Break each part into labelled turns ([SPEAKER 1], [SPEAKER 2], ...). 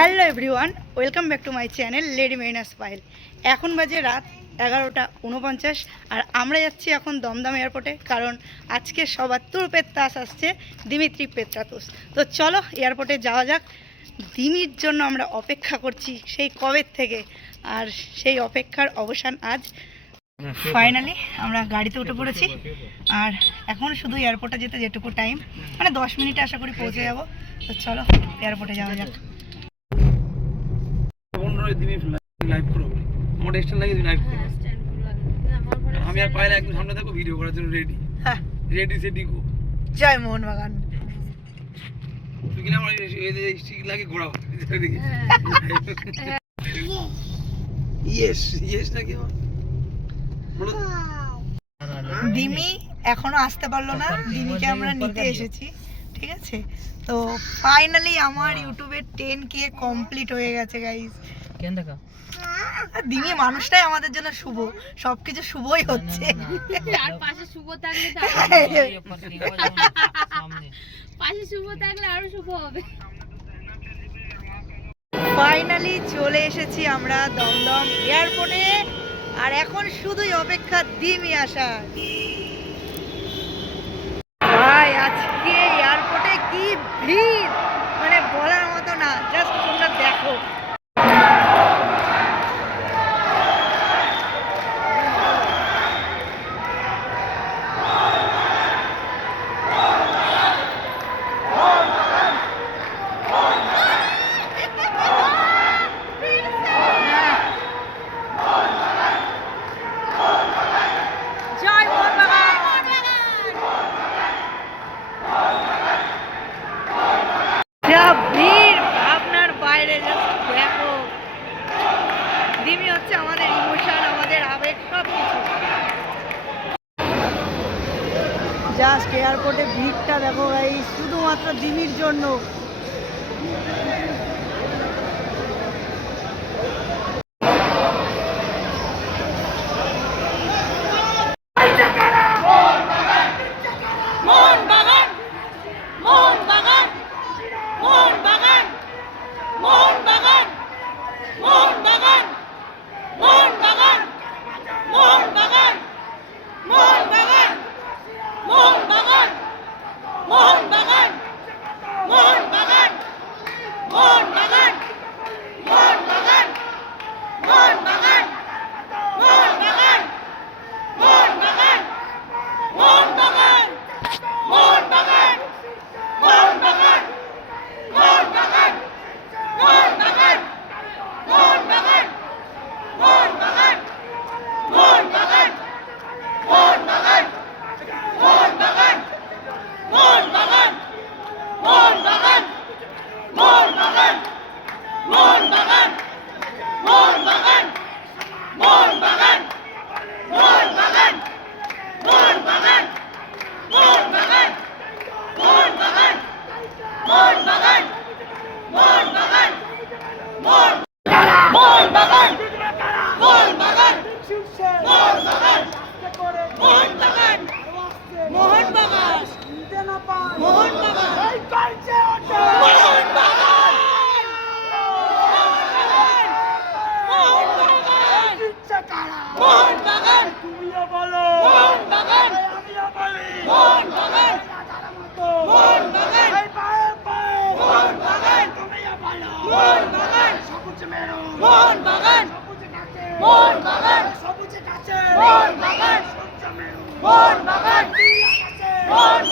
[SPEAKER 1] Hello everyone, welcome back to my channel lady Marina Spile. এখন বাজে রাত এগারোটা উনপঞ্চাশ আর আমরা যাচ্ছি এখন দমদম এয়ারপোর্টে কারণ আজকে সবার তুর পেত্তাস আসছে দিমিত্রি পেত্রাতুস। তো চলো এয়ারপোর্টে যাওয়া যাক। দিমির জন্য আমরা অপেক্ষা করছি সেই কবের থেকে? আর সেই অপেক্ষার অবসান আজ। ফাইনালি আমরা গাড়িতে উঠে পড়েছি। আর এখন শুধু এয়ারপোর্টে যেতে যেটুকু টাইম মানে দশ মিনিটে আশা করি পৌঁছে যাব। তো চলো এয়ারপোর্টে যাওয়া যাক।
[SPEAKER 2] পনেরো দিনে লাইভ করো। আমার এক্সট্রা লাগে তুমি লাইভ করো। আমি আর পাইলে একদম সামনে থাকব ভিডিও করার জন্য রেডি
[SPEAKER 1] হ্যাঁ।
[SPEAKER 2] Ready steady go.
[SPEAKER 1] জয় মোহনবাগান।
[SPEAKER 2] তুই গেলে আমার স্টিক লাগে ঘোরাও? ইয়েস ইয়েস নাকি আমার? বলো।
[SPEAKER 1] দিমি এখনও আসতে পারল না। দিমিকে আমরা নিতে এসেছি ঠিক আছে? তো ফাইনালি আমার ইউটিউবের টেন কে কমপ্লিট হয়ে গেছে গাইজ
[SPEAKER 3] কেন দেখা?
[SPEAKER 1] মানুষটাই আমাদের জন্য শুভ। সবকিছু শুভই হচ্ছে।
[SPEAKER 4] আর পাশে শুভ থাকলে তো পাশে শুভ থাকলে আরও শুভ হবে।
[SPEAKER 1] ফাইনালি চলে এসেছি আমরা দমদম এয়ারপোর্টে। আর এখন শুধুই অপেক্ষা দিমি আসা ভাই আজকে এয়ারপোর্টে কি ভিড়? মানে বলার মতো না জাস্ট তোমরা দেখো জয় মোহনবাগান যা ভিড় ভাবনার বাইরে জাস্ট দেখো দিমি হচ্ছে আমাদের ইমোশন আমাদের আবেগ সব কিছু জাস্ট এয়ারপোর্টে ভিড়টা দেখো ভাই শুধুমাত্র দিমির জন্য। one.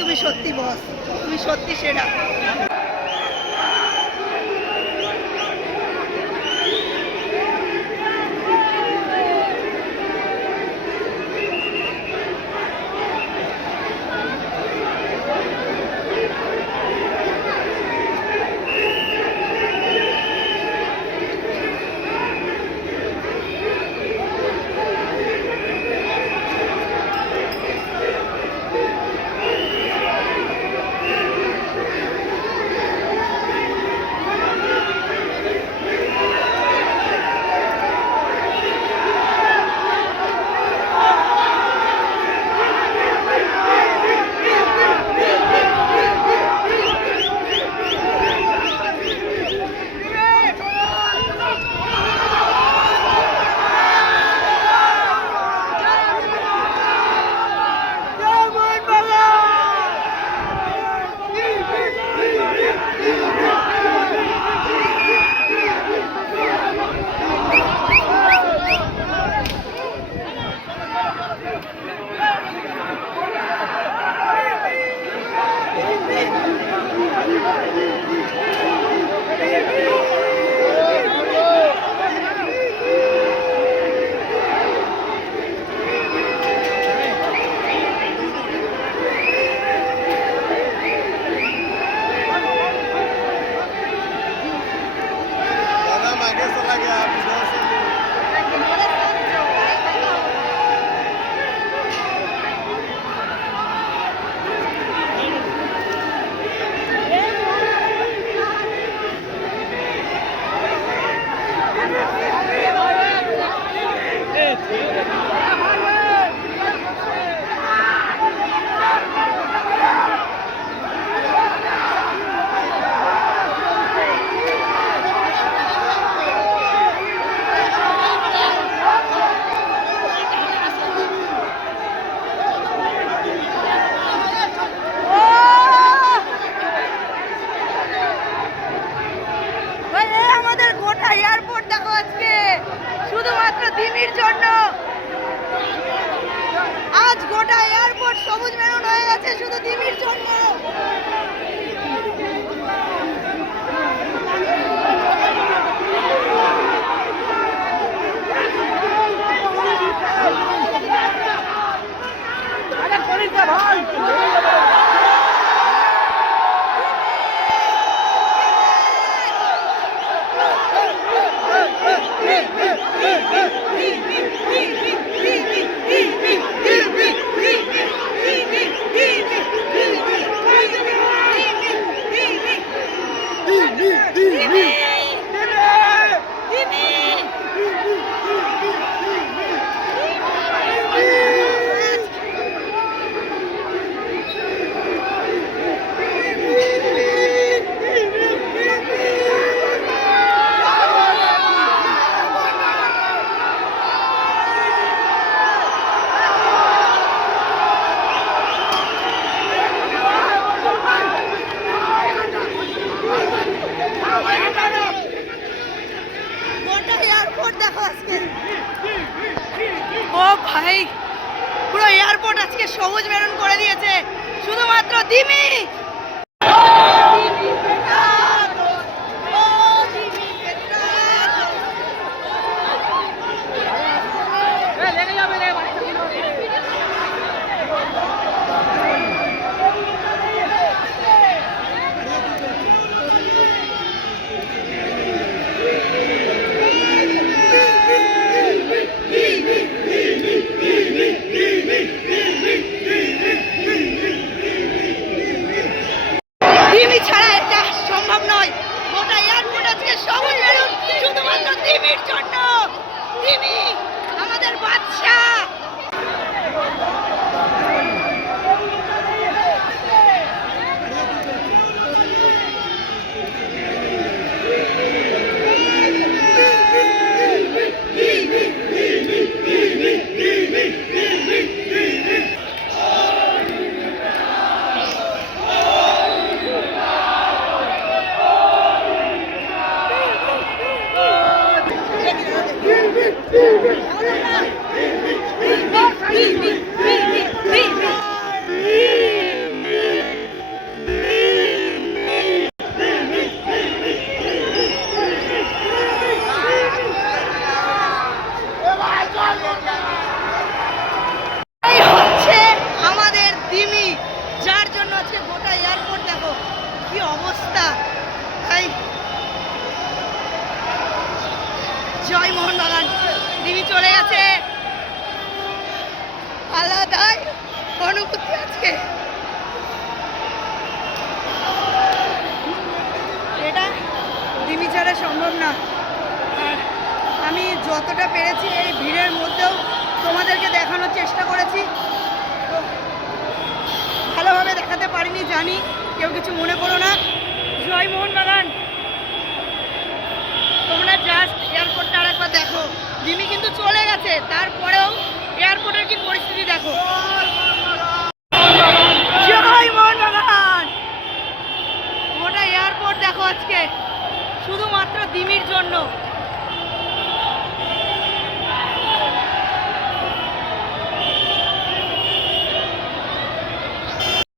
[SPEAKER 1] তুমি সত্যি বস তুমি সত্যি সেরা। Saga. এয়ারপোর্ট সবুজ মেরুন হয়ে গেছে শুধু দিমির জন্য। গোটা পুরো আজকে সবুজ মেরুন করে দিয়েছে। শুধুমাত্র দিমি জানি কেউ কিছু মনে করো না। জয় মোহনবাগান। তোমরা জাস্ট এয়ারপোর্টটা আর একবার দেখো। জিমি কিন্তু চলে গেছে, তারপরেও এয়ারপোর্টের কি পরিস্থিতি দেখো। এয়ারপোর্ট দেখো আজকে, শুধুমাত্র দিমির জন্য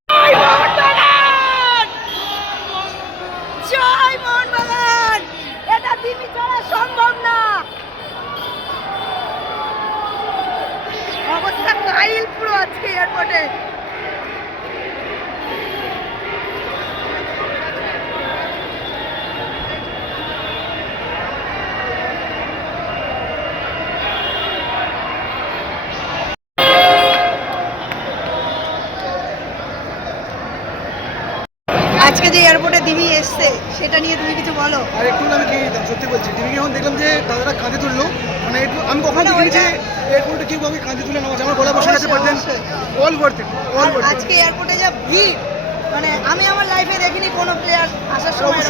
[SPEAKER 1] জয় মোহনবাগান! জয় মোহনবাগান! এটা দিমি ছাড়া সম্ভব না অবস্থা কাইল পুরো আজকে এয়ারপোর্টে আজকে যে এয়ারপোর্টে দিমি এসছে সেটা নিয়ে তুমি কিছু বলো?
[SPEAKER 3] আর একটু আমি দিতাম সত্যি বলছি। টিভিকে যখন দেখলাম যে দাদারা কাঁধে তুললো মানে একটু আমি কখনো
[SPEAKER 1] মানে
[SPEAKER 3] দেখিনি যে এয়ারপোর্টে কেউ আমি কাঁধে তুলে নেওয়া আমার গলা বসে গেছে অল ওয়ার্থ অল
[SPEAKER 1] আর
[SPEAKER 3] ওয়ার্থ
[SPEAKER 1] আজকে এয়ারপোর্টে যা ভিড় মানে আমি আমার লাইফে দেখিনি কোনো প্লেয়ার আসার সময়।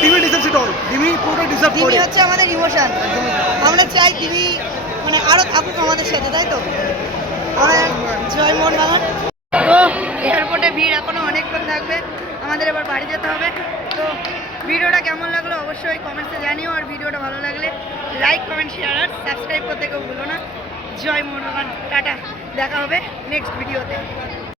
[SPEAKER 3] TV deserves it all TV পুরোটা ডিজার্ভ
[SPEAKER 1] দিমি
[SPEAKER 3] করে।
[SPEAKER 1] হচ্ছে আমাদের ইমোশন আমরা চাই দিমি মানে আরও থাকুক আমাদের সাথে তাই তো? আমরা জয় মোহন তো এয়ারপোর্টে ভিড় এখনও অনেকক্ষণ থাকবে। আমাদের এবার বাড়ি যেতে হবে। তো ভিডিওটা কেমন লাগল অবশ্যই কমেন্টসে জানিও, আর ভিডিওটা ভালো লাগলে লাইক কমেন্ট শেয়ার আর সাবস্ক্রাইব করতে কেউ ভুলো না। জয় মোহন টাটা। দেখা হবে নেক্সট ভিডিওতে